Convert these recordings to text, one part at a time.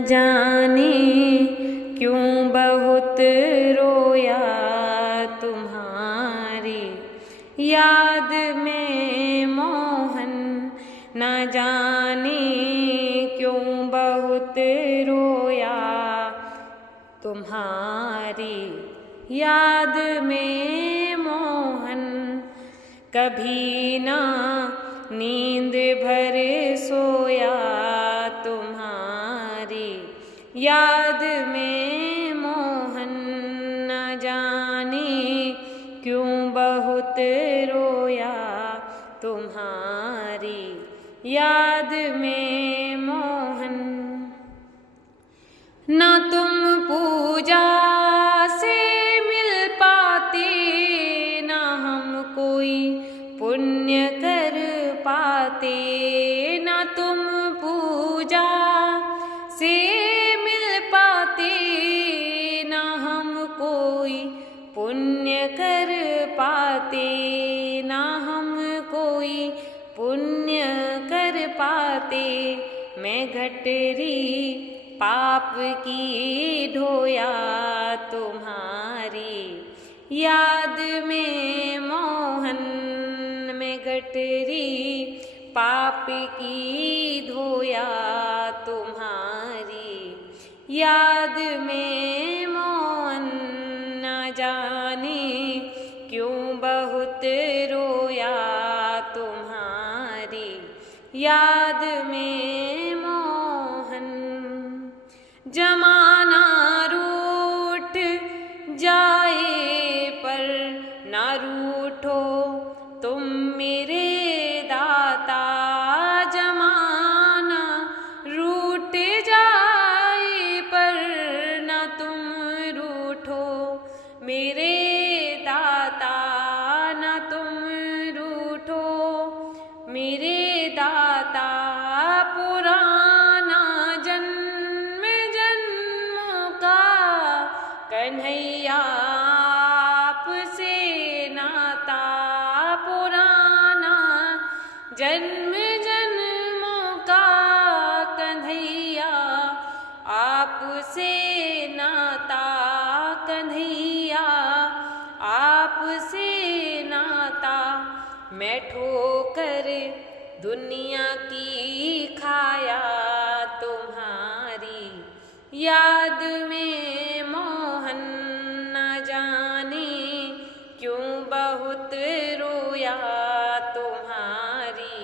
जाने क्यों बहुत रोया तुम्हारी याद में मोहन। न जाने क्यों बहुत रोया तुम्हारी याद में मोहन। कभी ना नींद भर सोया तुम्हारी याद में मोहन। न जाने क्यों बहुत रोया तुम्हारी याद में मोहन। ना तुम पूजा से मिल पाते, ना हम कोई पुण्य कर पाते। ना तुम पूजा से मिल पाते, ना हम कोई पुण्य कर पाते। ना हम कोई पुण्य कर पाते। मैं गठरी पाप की ढोया तुम्हारी याद में मोहन। मैं गठरी पाप की धोया तुम्हारी याद में मोहन। न जाने क्यों बहुत रोया तुम्हारी याद में मोहन। जमाना रूठ जाए पर ना रूठो तुम मेरे दाता। जमाना रूठ जाए पर ना तुम रूठो मेरे दाता। ना तुम रूठो मेरे दाता। पुराना जन्म जन्मों का कन्हैया आपसे नाता। पुराना जन्म जन्मों का कन्हैया आपसे नाता। कन्हैया आपसे नाता। मैं ठोकर दुनिया की खाया तुम्हारी याद में मोहन। न जाने क्यों बहुत रोया तुम्हारी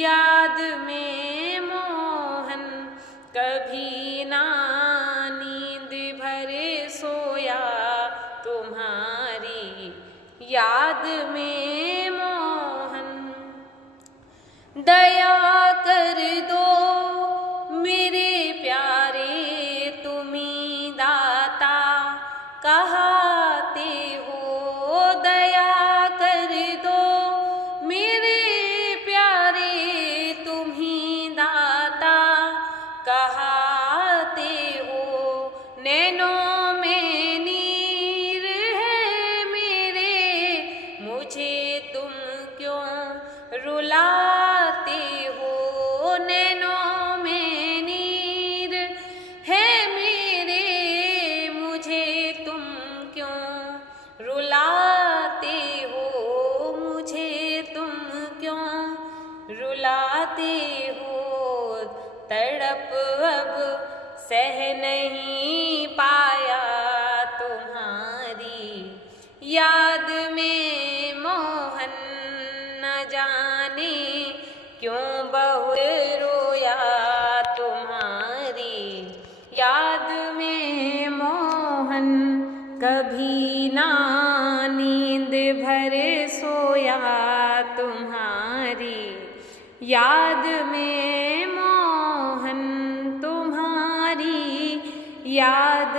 याद में मोहन। कभी ना नींद भर सोया तुम्हारी याद में मोहन। दया कर दो मेरे प्यारे तुम्ही दाता कहाते हो। दया कर दो मेरे प्यारे तुम्ही दाता कहाते हो। नैनों में नीर है मेरे, मुझे तुम क्यों रुलाते हो। नैनों में नीर है मेरे, मुझे तुम क्यों रुलाते हो। मुझे तुम क्यों रुलाते हो। तड़प अब सह नहीं पाया तुम्हारी याद में मोहन। न जाने क्यों बहुत रोया तुम्हारी याद में मोहन। कभी ना नींद भर सोया तुम्हारी याद में मोहन। तुम्हारी याद